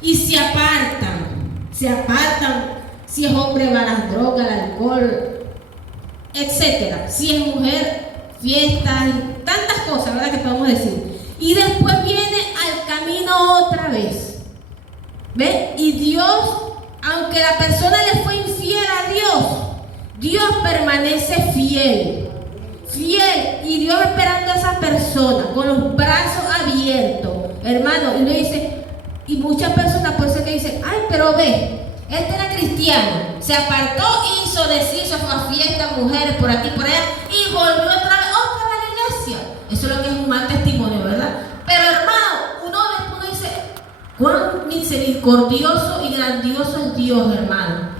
y se apartan, si es hombre va a las drogas, al alcohol, etcétera. Si es mujer, fiestas y tantas cosas, ¿verdad?, que podemos decir. Y después viene al camino otra vez. ¿Ven? Y Dios, aunque la persona le fue infiel a Dios, Dios permanece fiel. Y Dios esperando a esa persona con los brazos abiertos, hermano. Y le dice, y muchas personas por eso que dicen, ay, pero ve, este era cristiano, se apartó, hizo, deshizo, fue a fiesta, mujeres por aquí, por allá, y volvió otra vez a la iglesia. Eso es lo que es un mal testimonio, ¿verdad? Pero hermano, uno después dice, cuán misericordioso y grandioso es Dios, hermano,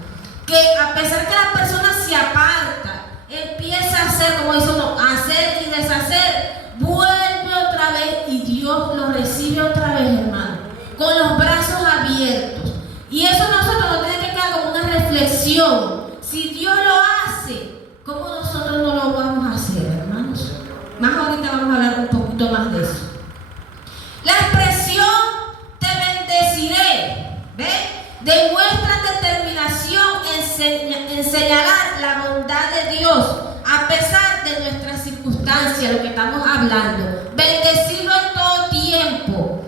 que a pesar que la persona se aparta, empieza a hacer, como dice uno, hacer y deshacer, vuelve otra vez y Dios lo recibe otra vez, hermano, con los brazos abiertos. Y eso nosotros nos tiene que quedar como una reflexión. Si Dios lo hace, ¿cómo nosotros no lo vamos a hacer, hermanos? Más ahorita vamos a hablar un poquito más de eso. La expresión te bendeciré, ¿ves?, demuestra determinación en señalar la bondad de Dios a pesar de nuestras circunstancias, lo que estamos hablando. Bendecirlo en todo tiempo.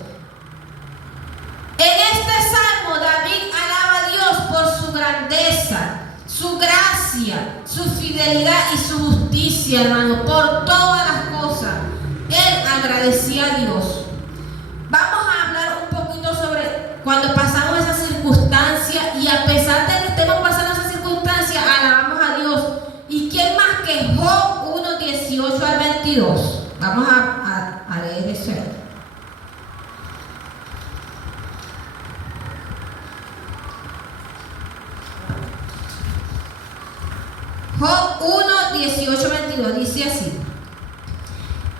En este salmo David alaba a Dios por su grandeza, su gracia, su fidelidad y su justicia, hermano, por todas las cosas. Él agradecía a Dios. Vamos a hablar un poquito sobre cuando pasamos esas circunstancias y a pesar de que estemos pasando esas circunstancias, alabamos a Dios. ¿Y quién más que Job 1, 18 al 22? Vamos a leer eso. Job 1, 18, 22 dice así: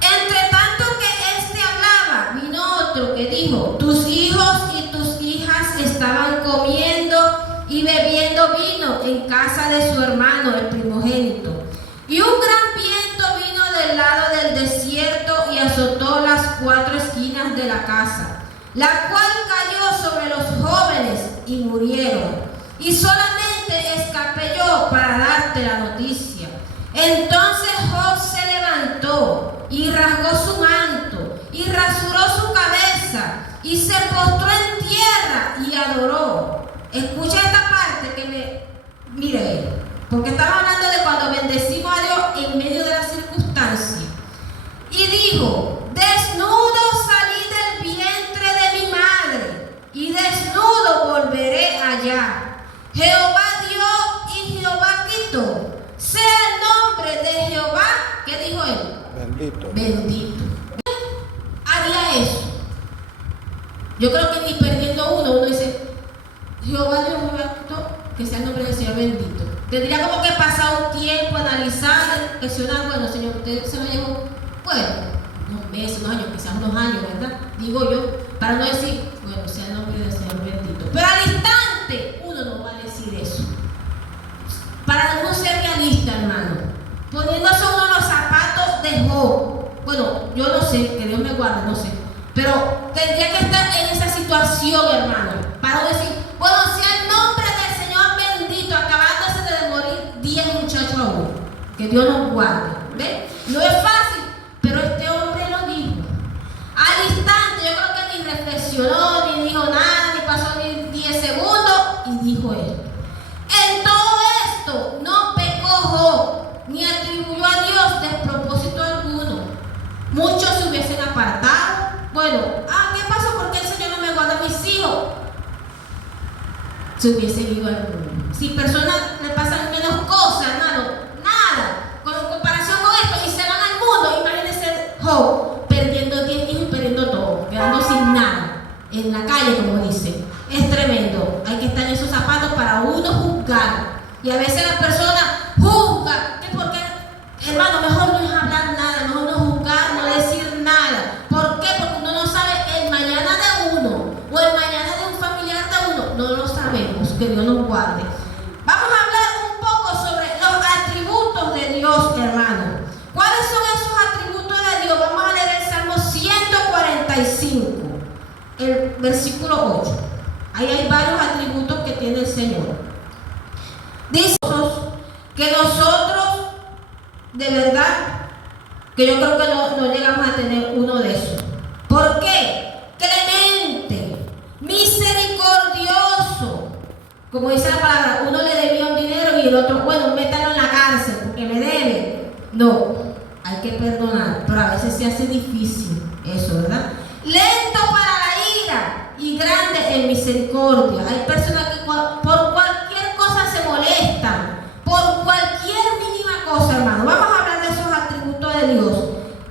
entre tanto que éste hablaba, vino otro que dijo, tus hijos y tus hijas estaban comiendo y bebiendo vino en casa de su hermano, el primogénito. Y un gran viento vino del lado del desierto y azotó las 4 esquinas de la casa, la cual cayó sobre los jóvenes y murieron. Y solamente escapé yo para darte la noticia. Entonces Job se levantó y rasgó su manto y rasuró su cabeza y se postró en tierra y adoró. Escucha esta parte que mire, porque estamos hablando de cuando bendecimos a Dios en medio de las circunstancias. Y dijo, desnudo salí del vientre de mi madre y desnudo volveré allá. Jehová dio y Jehová quitó. Sea el nombre de Jehová, ¿qué dijo él? Bendito. Bendito. Haría eso. Yo creo que ni perdiendo uno dice, Jehová dio, Jehová quitó, que sea el nombre del Señor bendito. Tendría como que pasar un tiempo, analizar, reflexionar, bueno, Señor, usted se lo llevó, bueno, unos meses, unos años, quizás unos años, ¿verdad? Digo yo, para no decir, bueno, sea el nombre del Señor bendito. Pero al instante, uno no va a decir eso. Para uno ser realista, hermano, poniéndose uno los zapatos de Job. Bueno, yo no sé, que Dios me guarde, no sé. Pero tendría que estar en esa situación, hermano, para decir, bueno, sea el nombre del Señor bendito, acabándose de morir 10 muchachos aún. Que Dios nos guarde. ¿Ven? No es fácil, pero este hombre lo dijo. Al instante, yo creo que ni reflexionó, ni dijo nada, ni pasó ni 10 segundos, y dijo esto. En todo esto no pecó Job, ni atribuyó a Dios despropósito alguno. Muchos se hubiesen apartado. Bueno, ¿qué pasó? ¿Por qué el Señor no me guarda a mis hijos? Se hubiesen ido al mundo. Si personas le pasan menos cosas, hermano, nada, con comparación con esto, y se van al mundo, imagínense Job perdiendo 10 hijos y perdiendo todo, quedando sin nada, en la calle, como dice. Es tremendo. Hay que estar en esos zapatos para uno juzgar. Y a veces las personas juzgan. ¿Por qué? Hermano, mejor no es hablar nada, mejor no juzgar, no decir nada. ¿Por qué? Porque uno no sabe el mañana de uno o el mañana de un familiar de uno. No lo sabemos, que Dios nos guarde. Vamos a hablar un poco sobre los atributos de Dios, hermano. ¿Cuáles son esos atributos de Dios? Vamos a leer el Salmo 145, el versículo 8. Ahí hay varios atributos que tiene el Señor. Dice que nosotros, de verdad, que yo creo que no llegamos a tener uno de esos. ¿Por qué? Clemente, misericordioso. Como dice la palabra, uno le debía un dinero y el otro, bueno, métalo en la cárcel porque me debe. No, hay que perdonar, pero a veces se hace difícil eso, ¿verdad? Lento para la ira y grande en misericordia. Hay personas que por cualquier cosa se molestan, por cualquier mínima cosa, hermano. Vamos a hablar de esos atributos de Dios.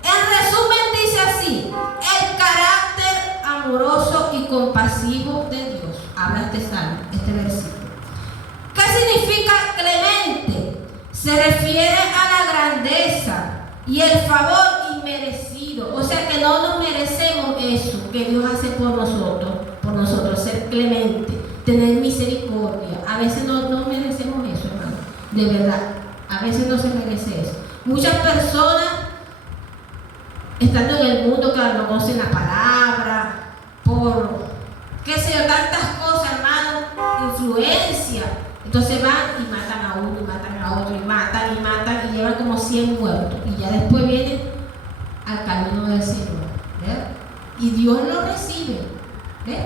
En resumen dice así: el carácter amoroso y compasivo de Dios. Habla este salmo, este versículo. ¿Qué significa clemente? Se refiere a la grandeza y el favor inmerecido. O sea que no nos merecemos eso que Dios hace por nosotros, ser clemente, tener misericordia. A veces no merecemos eso, hermano. De verdad, a veces no se merece eso. Muchas personas, estando en el mundo, que no conocen la palabra, por, qué sé yo, tantas cosas, hermano, influencia. Entonces van y matan a uno, y matan a otro, y matan, y llevan como 100 muertos. Y ya después vienen al camino del Señor, ¿verdad? Y Dios lo recibe, ¿ves?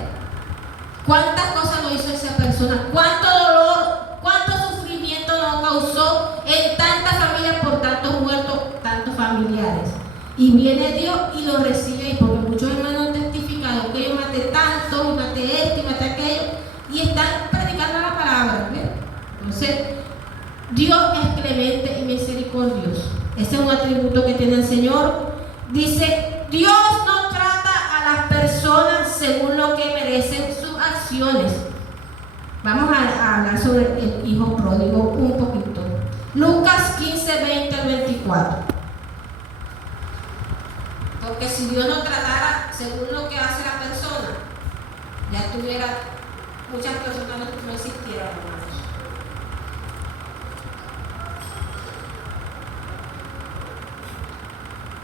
¿Cuántas cosas no hizo esa persona? ¿Cuánto dolor, cuánto sufrimiento nos causó en tantas familias por tantos muertos, tantos familiares? Y viene Dios y lo recibe, y porque muchos hermanos han testificado que yo maté tanto, y maté esto, y maté aquello, y están predicando la palabra, ¿ves? Entonces, Dios es clemente y misericordioso. Ese es un atributo que tiene el Señor. Dice, Dios no trata a las personas según lo que merecen sus acciones. Vamos a hablar sobre el hijo pródigo un poquito. Lucas 15, 20 al 24. Porque si Dios no tratara según lo que hace la persona, ya tuviera muchas personas no existieran, hermanos.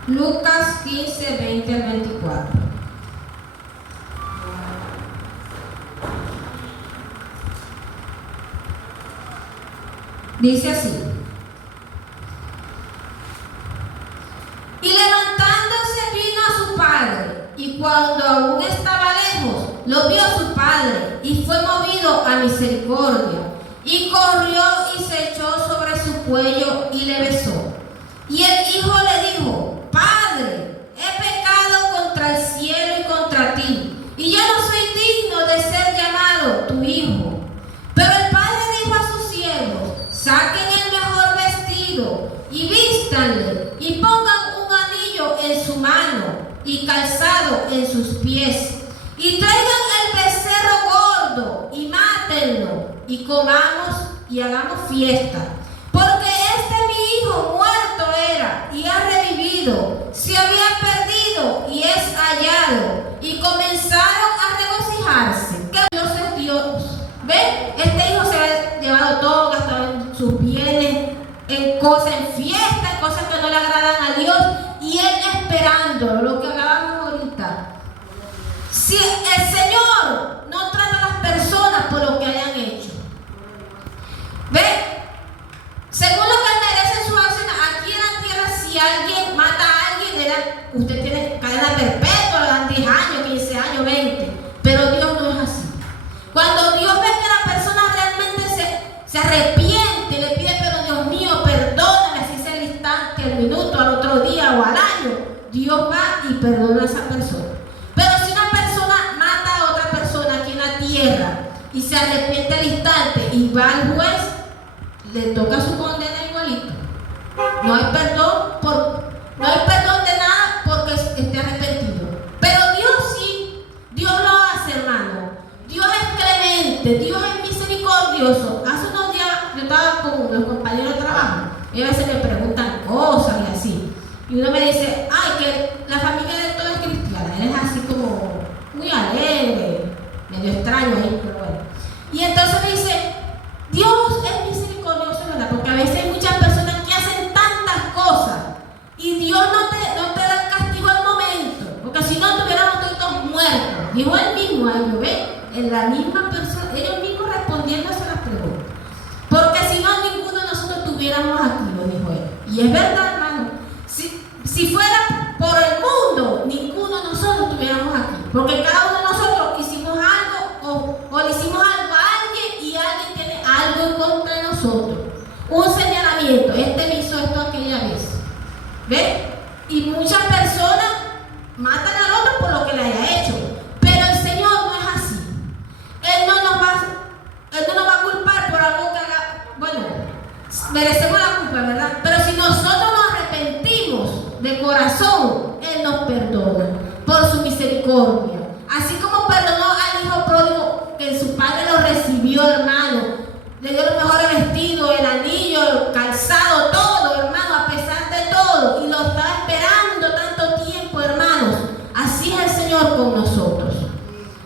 Lucas 15, 20 al 24. Dice así: y levantándose vino a su padre, y cuando aún estaba lejos, lo vio su padre, y fue movido a misericordia, y corrió y se echó sobre su cuello y le besó. Y el hijo le dijo: Padre, he pecado contra el cielo y contra ti, y ya no soy digno de ser llamado tu hijo. Pero el padre dijo a sus siervos: Saquen el mejor vestido y vístanle, y pongan un anillo en su mano y calzado en sus pies, y traigan el becerro gordo y mátenlo, y comamos y hagamos fiesta. Porque mi hijo muerto era y ha revivido, se había perdido y es hallado. Y comenzaron a regocijarse. Que Dios es Dios. ¿Ven? Este hijo se ha llevado todo, gastado en sus bienes, en cosas, en fiestas, en cosas que no le agradan a Dios, y él esperando, lo que hablábamos ahorita. Si el Señor no trata a las personas por lo que hayan hecho, ¿ven? Según lo que merecen sus acciones, aquí en la tierra, si alguien mata a alguien, usted tiene cadena perpetua, le dan 10 años, 15 años, 20. Pero Dios no es así. Cuando Dios ve que la persona realmente se arrepiente y le pide, pero Dios mío, perdóname, así sea el instante, el minuto, al otro día o al año, Dios va y perdona a esa persona. Pero si una persona mata a otra persona aquí en la tierra y se arrepiente al instante y va al juez, le toca su condena igualito. No hay perdón de nada porque esté arrepentido. Pero Dios sí, Dios lo hace, hermano. Dios es clemente, Dios es misericordioso. Hace unos días yo estaba con los compañeros de trabajo y a veces me preguntan cosas y así. Y uno me dice, ay, que la familia de todo es cristiana. Él es así como muy alegre, medio extraño ahí, pero bueno. Y entonces me dice, Dios es misericordioso, ¿verdad? Porque a veces hay muchas personas que hacen tantas cosas y Dios no te da el castigo al momento, porque si no tuviéramos todos muertos. Dijo él mismo, ahí lo ve, en la misma respondiéndose a las preguntas. Porque si no, ninguno de nosotros estuviéramos aquí, lo dijo él. Y es verdad, hermano. Si fuera por el mundo, ninguno de nosotros estuviéramos aquí. Porque cada uno de nosotros hicimos algo o le hicimos algo a alguien y alguien tiene algo en contra de nosotros. Un señalamiento. Este me hizo esto aquella vez. ¿Ves? Y muchas personas matan al otro por lo que le haya hecho. Pero el Señor no es así. Él no nos va a culpar por algo que haga. Bueno, merecemos la culpa, ¿verdad? Pero si nosotros nos arrepentimos de corazón, Él nos perdona por su misericordia. Así como perdonó al hijo pródigo que su padre lo recibió, hermano, le dio los mejores vestidos, el anillo, el calzado, todo, hermano, a pesar de todo, y lo estaba esperando tanto tiempo, hermanos. Así es el Señor con nosotros.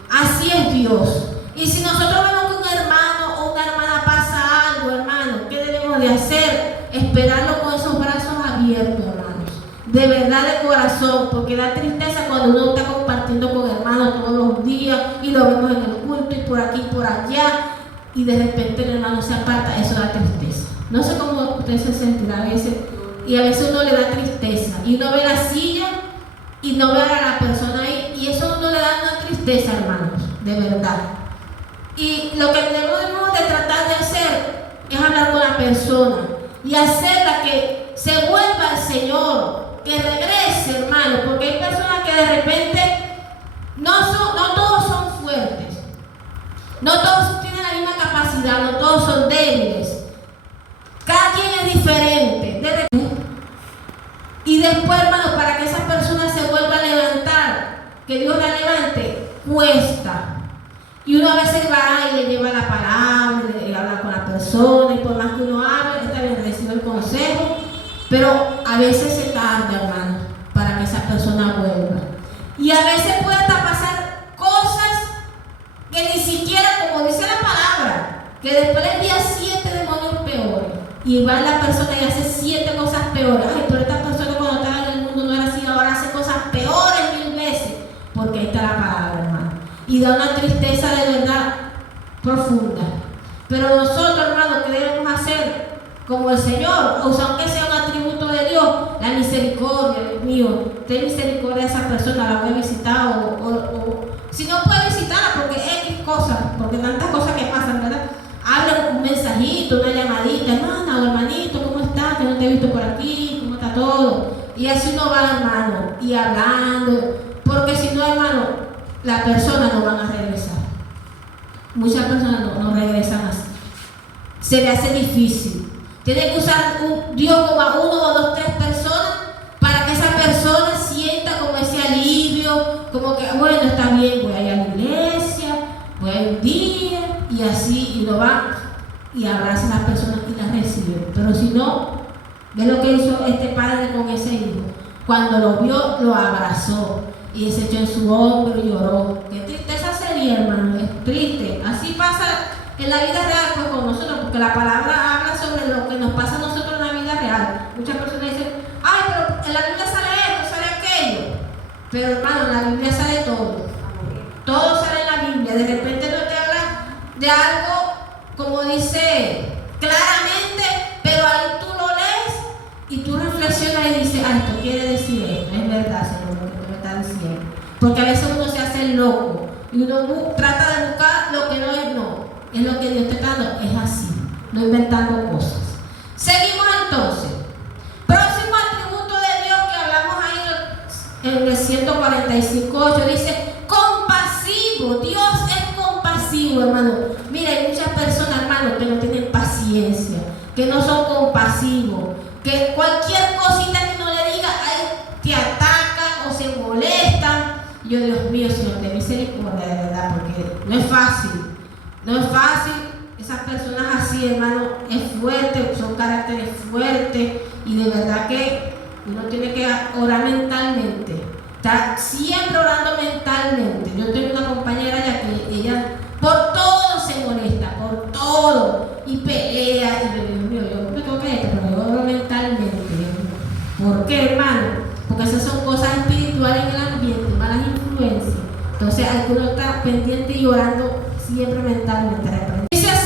Así es Dios. Y si nosotros vemos que un hermano o una hermana pasa algo, hermano, ¿qué debemos de hacer? Esperarlo con esos brazos abiertos, hermanos. De verdad, de corazón, porque da tristeza cuando uno está compartiendo con hermanos todos los días y lo vemos en el culto y por aquí y por allá, y de repente el hermano se aparta. Eso da tristeza. No sé cómo usted se sentirá a veces, y a veces uno le da tristeza y uno ve la silla y no ve a la persona ahí, y eso uno le da una tristeza, hermanos, de verdad. Y lo que debemos de tratar de hacer es hablar con la persona y hacerla que se vuelva al Señor, que regrese, hermano, porque hay personas que de repente no todos son fuertes, no todos tienen la misma capacidad, no todos son débiles, cada quien es diferente. Y después, hermano, para que esa persona se vuelva a levantar, que Dios la levante, cuesta. Y uno a veces va y le lleva la palabra, le habla con la persona, y por más que uno hable, está bien, recibe el consejo, pero a veces se tarda, hermano, para que esa persona vuelva. Y a veces puede hasta pasar cosas que ni siquiera, como dice la palabra, que después le envía 7 demonios peores. Y va la persona y hace 7 cosas peores. Ay, pero esta persona cuando estaba en el mundo no era así, ahora hace cosas peores 1000 veces. Porque ahí está la palabra, hermano. Y da una tristeza de verdad profunda. Pero nosotros, hermano, ¿qué debemos hacer? Como el Señor, o sea, aunque sea un atributo de Dios, la misericordia. Dios mío, ten misericordia de esa persona, la voy a visitar, o si no puede visitarla, porque X cosas, porque tantas cosas que pasan, ¿verdad? Habla un mensajito, una llamadita, hermana o hermanito, ¿cómo estás? Que no te he visto por aquí, ¿cómo está todo? Y así uno va, hermano, y hablando, porque si no, hermano, las personas no van a regresar. Muchas personas no regresan así. Se le hace difícil. Tiene que usar Dios como a 1 o 2, 3 personas para que esa persona sienta como ese alivio, como que, bueno, está bien, voy a ir a la iglesia, voy a ir un día, y así, y lo va y abraza a las personas y las recibe. Pero si no, ve lo que hizo este padre con ese hijo. Cuando lo vio, lo abrazó y se echó en su hombro y lloró. Qué tristeza sería, hermano, es triste. Así pasa en la vida real pues con nosotros, porque la palabra habla sobre lo que nos pasa a nosotros en la vida real. Muchas personas dicen, ay, pero en la Biblia sale esto, sale aquello. Pero hermano, en la Biblia sale todo. Todo sale en la Biblia. De repente no te habla de algo, como dice claramente, pero ahí tú lo lees y tú reflexionas y dices, ah, esto quiere decir esto, es verdad, Señor, lo que tú me estás diciendo. Porque a veces uno se hace el loco y uno trata de buscar lo que no es, es lo que Dios te está dando, es así, no inventando cosas. Seguimos entonces. Próximo atributo de Dios que hablamos ahí en el 145:8, dice compasivo. Dios es compasivo, hermano. Mira, hay muchas personas, hermano, que no tienen paciencia, que no son compasivos, que cualquier cosita que no le diga, ay, te atacan o se molestan. Yo, Dios mío, Señor, ten misericordia, de verdad, porque no es fácil. No es fácil. Esas personas así, hermano, es fuerte, son caracteres fuertes, y de verdad que uno tiene que orar mentalmente. Está siempre orando mentalmente. Yo tengo una compañera ya que ella por todo se molesta, por todo, y pelea, y yo, Dios mío, yo me tengo que pero yo oro mentalmente. ¿Por qué, hermano? Porque esas son cosas espirituales en el ambiente, malas influencias. Entonces hay que uno estar pendiente y orando siempre mentalmente. Dice así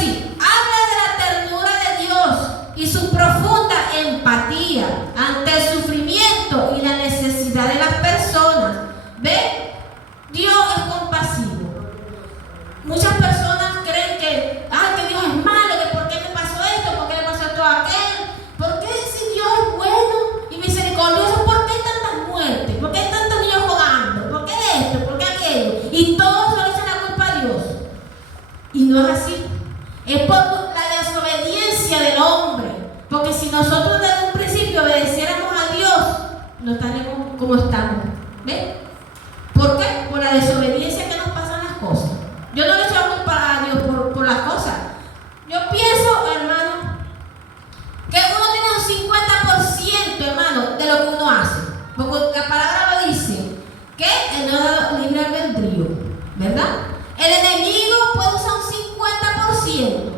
la desobediencia del hombre. Porque si nosotros desde un principio obedeciéramos a Dios, no estaríamos como estamos. ¿Ven? ¿Por qué? Por la desobediencia que nos pasan las cosas. Yo no le echo la culpa a Dios por las cosas. Yo pienso, hermano, que uno tiene un 50%, hermano, de lo que uno hace. Porque la palabra lo dice, que Él nos da libre albedrío, ¿verdad? El enemigo puede usar un 50%,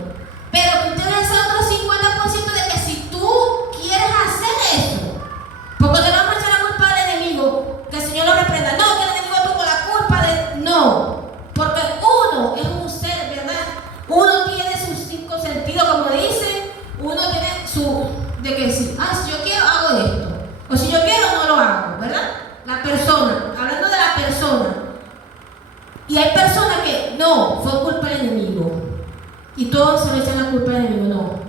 pero tú tienes ese otro 50% de que si tú quieres hacer eso, porque te vamos a echar la culpa al enemigo, que el Señor lo reprenda. No, que el enemigo tuvo la culpa de... No, porque uno es un ser, ¿verdad? Uno tiene sus 5 sentidos, como dice, uno tiene su... de que si, si yo quiero, hago esto, o si yo quiero, no lo hago, ¿verdad? La persona, hablando de la persona, y hay personas que no, fue culpa del enemigo, y todos se le echan la culpa del enemigo. No,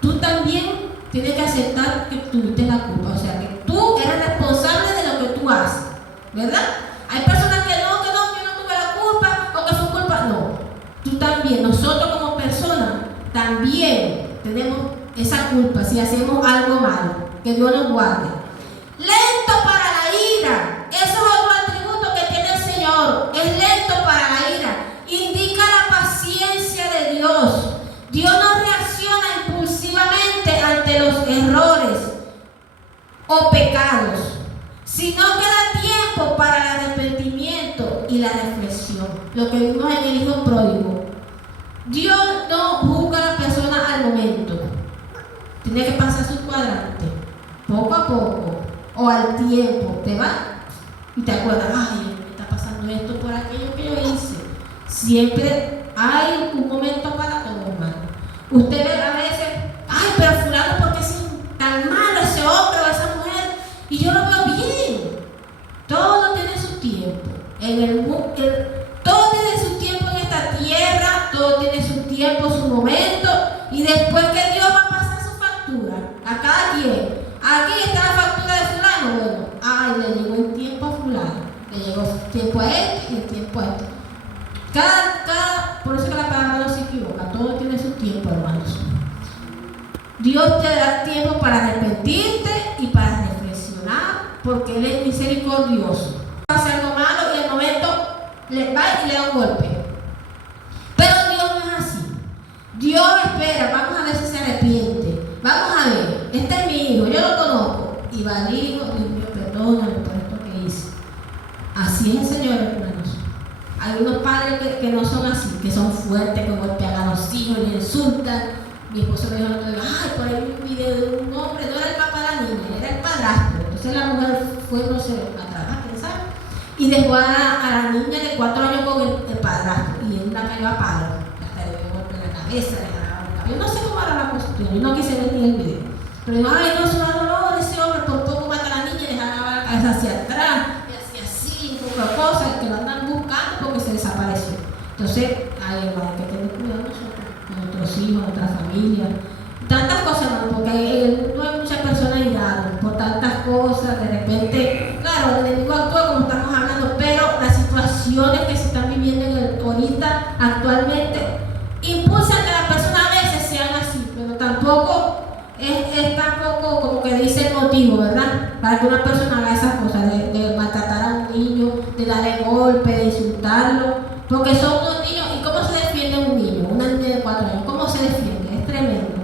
tú también tienes que aceptar que tuviste la culpa, o sea, que tú eres responsable de lo que tú haces, ¿verdad? Hay personas que no tuve la culpa, o que fue culpa, no, tú también, nosotros como personas, también tenemos esa culpa si hacemos algo malo, que Dios nos guarde. Lento para la ira, eso es otro atributo que tiene el Señor, es lento para la ira, indica la paciencia de Dios. Dios no reacciona impulsivamente ante los errores o pecados, sino que da tiempo para el arrepentimiento y la reflexión, lo que vimos en el Hijo Pródigo. Dios no juzga a la persona al momento, tiene que pasar su cuadrante, poco a poco, o al tiempo, te va y te acuerdas, ay, me está pasando esto por aquello que yo hice. Siempre hay un momento para todo, hermano. Usted ve a veces, ay, pero fulano, ¿por qué es tan malo ese hombre o esa mujer? Y yo lo veo bien. Todo tiene su tiempo. Todo tiene su tiempo en esta tierra, todo tiene su tiempo, su momento, y después que Dios va a pasar su factura a cada quien. Aquí está la factura de fulano, bueno, ay, le llegó el tiempo a fulano, le llegó el tiempo a este y el tiempo a este. Por eso que la palabra no se equivoca, todo tiene su tiempo, hermanos. Dios te da tiempo para arrepentirte y para reflexionar, porque Él es misericordioso. Hace algo malo y el momento le va y le da un golpe. Pero Dios no es así. Dios espera, vamos a ver si se arrepiente. Vamos a ver, este es mi hijo, yo lo conozco. Y va al hijo, Dios mío, perdóname por esto que hice. Así es el Señor, hermanos. Hay algunos padres que no son así, que son fuertes, que golpean a los hijos, les insultan. Mi esposo me dijo, ay, por ahí vi un video de un hombre, no era el papá de la niña, era el padrastro. Entonces la mujer fue, no sé, a trabajar, ¿quién sabe? Y dejó a la niña de 4 años con el padrastro. Y él la cayó a palo. Hasta le dio golpe en la cabeza, le jalaba el cabello. No sé cómo era la cuestión, yo no quise ver ni el video. Pero dijo, ay, no, se da dolor ese hombre, por poco mata a la niña y le jalaba la cabeza hacia atrás, y hacía así, un poco de cosas, que lo andan buscando porque se desapareció. Entonces, hay que tener cuidado nosotros, con nuestros hijos, nuestra familia. Tantas cosas, hermano, porque no hay muchas personas iradas por tantas cosas. De repente, claro, el enemigo actúa como estamos hablando, pero las situaciones que se están viviendo ahorita, actualmente, impulsan que las personas a veces sean así, pero tampoco es tampoco como que dice el motivo, ¿verdad? Para que una persona haga esas cosas, de maltratar a un niño, de darle golpe, de insultarlo, porque son unos niños. ¿Y cómo se defiende un niño? Una niña de 4 años, ¿cómo se defiende? Es tremendo.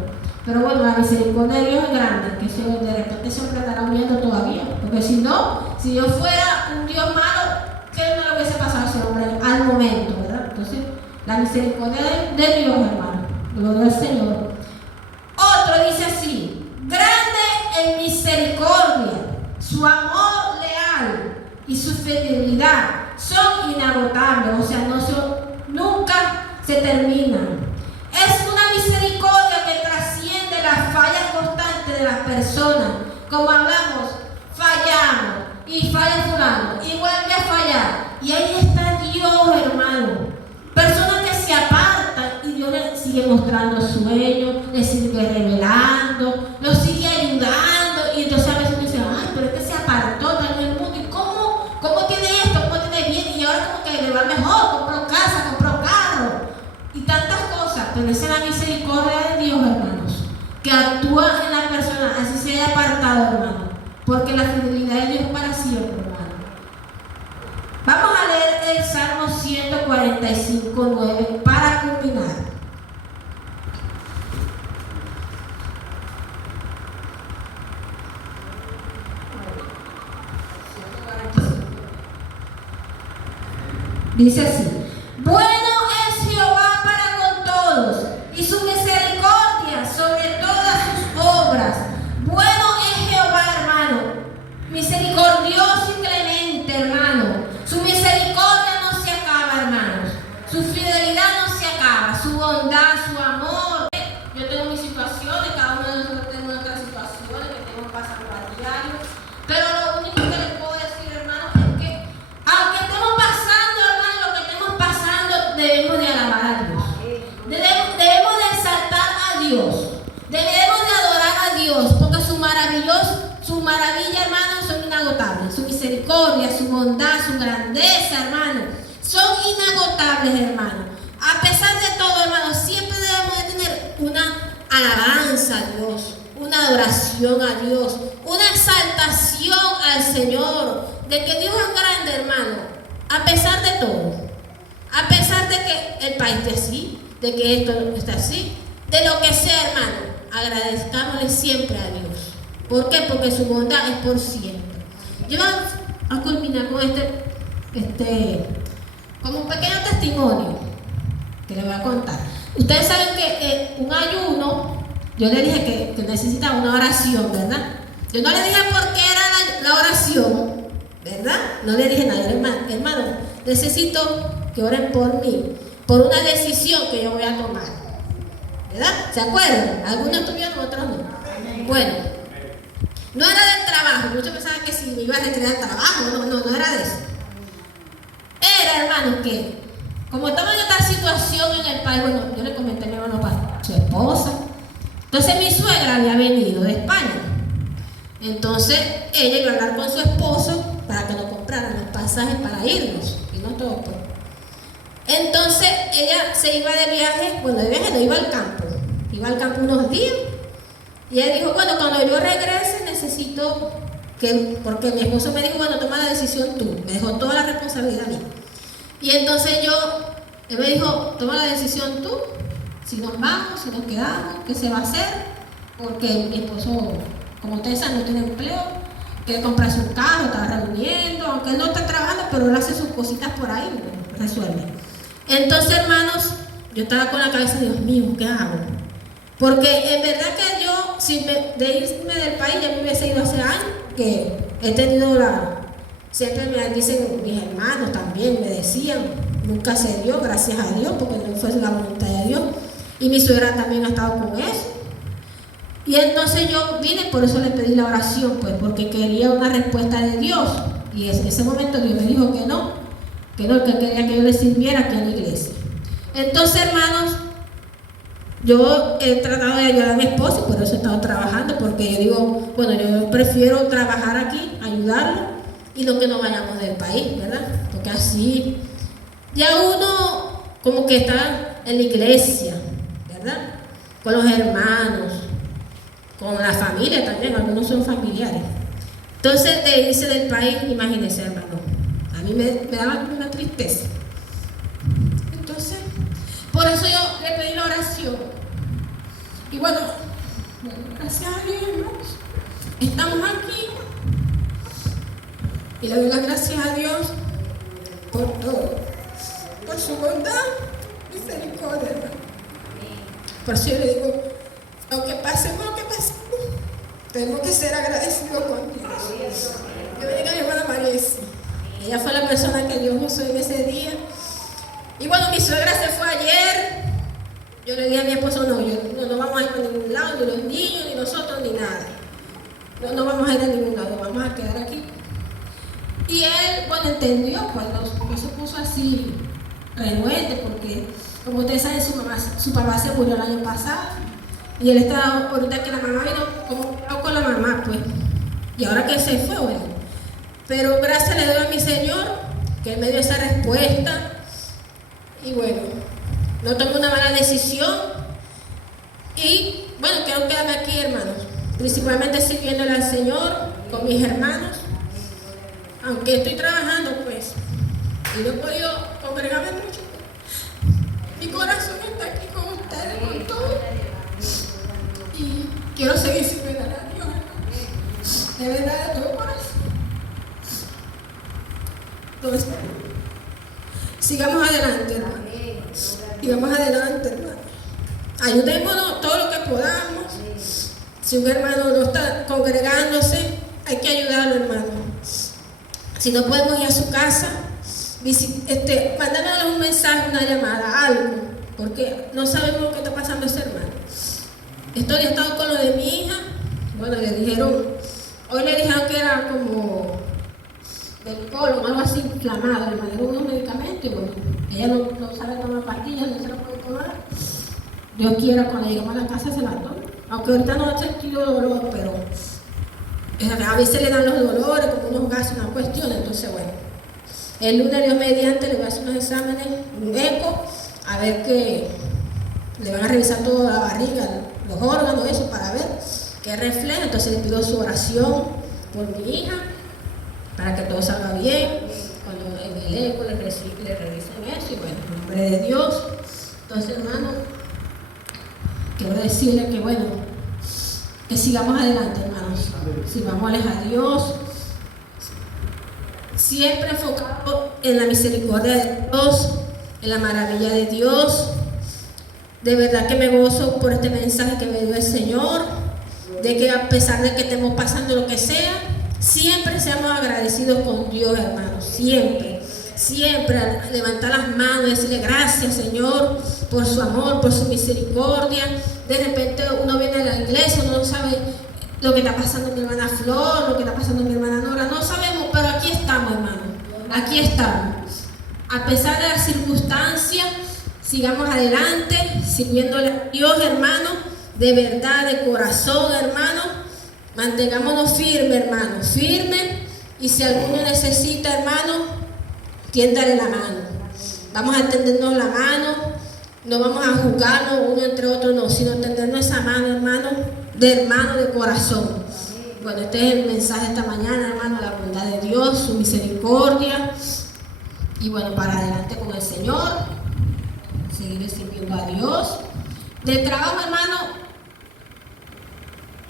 Pero bueno, la misericordia de Dios es grande, que de repente siempre estará huyendo todavía. Porque si no, si Dios fuera un Dios malo, ¿qué no le hubiese pasado a ese hombre al momento, verdad? Entonces, la misericordia de Dios, hermano, gloria al Señor. Otro dice así, grande en misericordia, su amor leal y su fidelidad son inagotables, o sea, nunca se terminan. Es una misericordia que trasciende las fallas constantes de las personas. Como hablamos, fallamos y falla fulano y vuelve a fallar. Y ahí está Dios, hermano. Personas que se apartan y Dios les sigue mostrando sueños, les sigue revelando, los sigue ayudando. Y entonces a veces me dicen, ay, pero es que se apartó también el mundo. ¿Y cómo tiene esto? ¿Cómo tiene bien? Y ahora como que le va mejor, compró casa, compró carro y tantas cosas. Pero ese es la misericordia de Dios, hermanos, que actúa en la persona, así se haya apartado, hermano, porque la fidelidad de Dios es para siempre, hermano. Vamos a leer el Salmo 145:9 para culminar. Dice así: bueno es Jehová para con todos, y su misericordia sobre todas sus obras. Bueno es Jehová, hermano, misericordioso y clemente, hermano. Su misericordia no se acaba, hermanos. Su fidelidad no se acaba, su bondad, su amor. Yo tengo mis situaciones, cada uno de nosotros tenemos nuestras situaciones que tenemos pasando a diario, pero lo único que les puedo decir, hermano, es que aunque estemos pasando, hermano, lo que estemos pasando, debemos de alabar a Dios. Debemos de exaltar a Dios. Debemos de adorar a Dios, porque su maravilla, hermano, son inagotables. Su misericordia, su bondad, su grandeza, hermano, son inagotables, hermano. A pesar de todo, hermano, siempre debemos de tener una alabanza a Dios, una adoración a Dios, una exaltación al Señor, de que Dios es grande, hermano, a pesar de todo, a pesar de que el país esté así, de que esto está así, de lo que sea, hermano, agradezcámosle siempre a Dios. ¿Por qué? Porque su bondad es por siempre. Yo voy a culminar con como un pequeño testimonio que les voy a contar. Ustedes saben que un ayuno, yo le dije que necesitaba una oración, ¿verdad? Yo no le dije por qué era la oración, ¿verdad? No le dije nada, hermano, necesito que oren por mí, por una decisión que yo voy a tomar, ¿verdad? ¿Se acuerdan? Algunos tuvieron, otros no. Bueno, no era del trabajo, muchos pensaban que si me iba a retirar del trabajo, no era de eso. Era, hermano, que como estaba en esta situación en el país, bueno, yo le comenté a mi hermano para su esposa. Entonces mi suegra había venido de España. Entonces ella iba a hablar con su esposo para que nos compraran los pasajes para irnos, y no todo. Entonces ella se iba de viaje, bueno, de viaje no, iba al campo unos días, y ella dijo, bueno, cuando yo regrese necesito porque mi esposo me dijo, bueno, toma la decisión tú, me dejó toda la responsabilidad a mí. Y entonces él me dijo, toma la decisión tú, si nos vamos, si nos quedamos, qué se va a hacer, porque mi esposo, como ustedes saben, no tiene empleo, quiere comprarse un carro, está reuniendo, aunque él no está trabajando, pero él hace sus cositas por ahí, resuelve. Entonces, hermanos, yo estaba con la cabeza, Dios mío, ¿qué hago? Porque en verdad que yo, de irme del país, ya me hubiese ido hace años, que he tenido siempre me dicen mis hermanos también, me decían, nunca se dio, gracias a Dios, porque no fue la voluntad de Dios. Y mi suegra también ha estado con eso. Y entonces yo vine, por eso le pedí la oración, pues, porque quería una respuesta de Dios. Y en ese momento Dios me dijo que él quería que yo le sirviera aquí en la iglesia. Entonces, hermanos, yo he tratado de ayudar a mi esposo, y por eso he estado trabajando, porque yo digo, bueno, yo prefiero trabajar aquí, ayudarlo, y no que nos vayamos del país, ¿verdad? Porque así ya uno como que está en la iglesia, ¿verdad? Con los hermanos, con la familia también, algunos son familiares. Entonces, de irse del país, imagínense, hermano, a mí me daba una tristeza. Entonces, por eso yo le pedí la oración. Y bueno, gracias a Dios, hermanos, estamos aquí. Y le doy las gracias a Dios por todo, por su bondad, misericordia, hermano. Por eso yo le digo, aunque pasemos, tenemos que ser agradecidos con Dios. Yo le digo a mi hermana Marisa, ella fue la persona que Dios usó en ese día. Y bueno, mi suegra se fue ayer. Yo le dije a mi esposo, no vamos a ir por ningún lado, ni los niños, ni nosotros, ni nada. No vamos a ir a ningún lado, vamos a quedar aquí. Y él, bueno, entendió, pues no se puso así renuente, porque como ustedes saben, su papá se murió el año pasado. Y él estaba, ahorita que la mamá vino, como con la mamá, pues. Y ahora que se fue, bueno. Pero gracias le doy a mi Señor, que él me dio esa respuesta. Y bueno, no tomé una mala decisión. Y bueno, quiero quedarme aquí, hermanos, principalmente sirviéndole al Señor con mis hermanos. Aunque estoy trabajando, pues, y no he podido congregarme mucho, mi corazón está aquí con ustedes, con todo. Y quiero seguir sirviendo a Dios, hermanos, de verdad, de todo corazón. Entonces, sigamos adelante, hermanos. Y vamos adelante, hermanos. Ayudémonos todo lo que podamos. Si un hermano no está congregándose, hay que ayudarlo, hermano. Si no podemos ir a su casa, mandándole un mensaje, una llamada, algo, porque no sabemos lo que está pasando ese hermano. Estoy estado con lo de mi hija. Bueno, hoy le dijeron que era como del colon, algo así inflamado. Le mandaron unos medicamentos y bueno, ella no sabe tomar pastillas, no se la puede tomar. Dios quiera, cuando lleguemos a la casa se la toma. Aunque ahorita no ha sentido dolor, pero a veces le dan los dolores, como unos gases, una cuestión. Entonces, bueno, el lunes, Dios mediante, le voy a hacer unos exámenes, un eco, a ver que le van a revisar toda la barriga, los órganos, eso, para ver qué refleja. Entonces, le pido su oración por mi hija, para que todo salga bien. Cuando en el eco le revisen eso, y bueno, en nombre de Dios. Entonces, hermano, quiero decirle que, bueno, que sigamos adelante, hermanos. Sirvámosles a Dios, siempre enfocado en la misericordia de Dios, en la maravilla de Dios. De verdad que me gozo por este mensaje que me dio el Señor, de que a pesar de que estemos pasando lo que sea, siempre seamos agradecidos con Dios, hermanos, siempre levantar las manos y decirle gracias, Señor, por su amor, por su misericordia. De repente uno viene a la iglesia, uno no sabe lo que está pasando mi hermana Flor, lo que está pasando mi hermana Nora, no sabemos, pero aquí estamos, hermano, aquí estamos. A pesar de las circunstancias, sigamos adelante, sirviéndole a Dios, hermano, de verdad, de corazón, hermano. Mantengámonos firmes, hermano, firmes, y si alguno necesita, hermano, tiéndale la mano. Vamos a tendernos la mano, no vamos a juzgarnos uno entre otros, no, sino tendernos esa mano, hermano, de corazón. Bueno, este es el mensaje esta mañana, hermano, la bondad de Dios, su misericordia. Y bueno, para adelante con el Señor, seguir sirviendo a Dios. Del trabajo, hermano,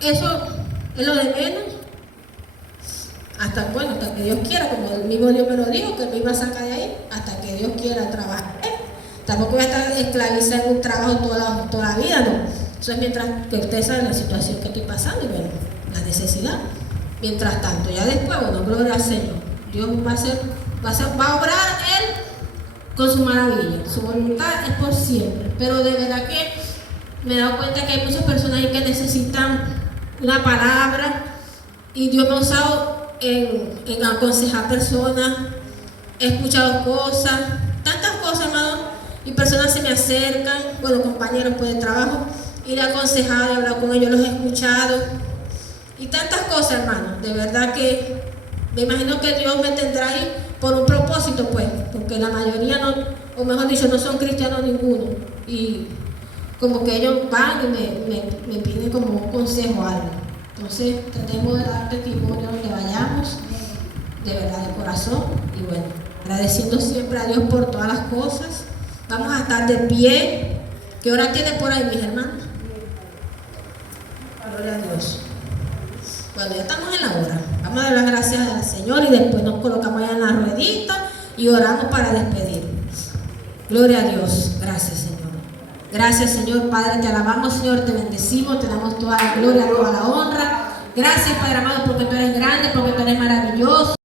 eso es lo de menos. Hasta que Dios quiera, como el mismo Dios me lo dijo, que me iba a sacar de ahí, hasta que Dios quiera trabajar. Tampoco voy a estar esclavizada en un trabajo toda la vida, no. Eso es mientras que usted sabe la situación que estoy pasando y bueno, la necesidad. Mientras tanto, ya después, bueno, gloria al Señor. Dios va a obrar Él con su maravilla. Su voluntad es por siempre. Pero de verdad que me he dado cuenta que hay muchas personas ahí que necesitan una palabra y Dios me ha usado en aconsejar personas. He escuchado cosas, tantas cosas, hermano, y personas se me acercan, bueno, compañeros pues, de trabajo, y le he aconsejado, he hablado con ellos, los he escuchado, y tantas cosas, hermano. De verdad que me imagino que Dios me tendrá ahí por un propósito, pues, porque la mayoría no, o mejor dicho, no son cristianos ninguno, y como que ellos van y me piden como un consejo o algo. Entonces, tratemos de dar testimonio donde vayamos, de verdad, de corazón, y bueno, agradeciendo siempre a Dios por todas las cosas. Vamos a estar de pie. ¿Qué hora tiene por ahí, mis hermanos? Gloria a Dios. Bueno, ya estamos en la hora. Vamos a dar las gracias al Señor y después nos colocamos allá en la ruedita y oramos para despedir. Gloria a Dios. Gracias, Señor. Gracias, Señor, Padre, te alabamos, Señor, te bendecimos, te damos toda la gloria, toda la honra. Gracias, Padre amado, porque tú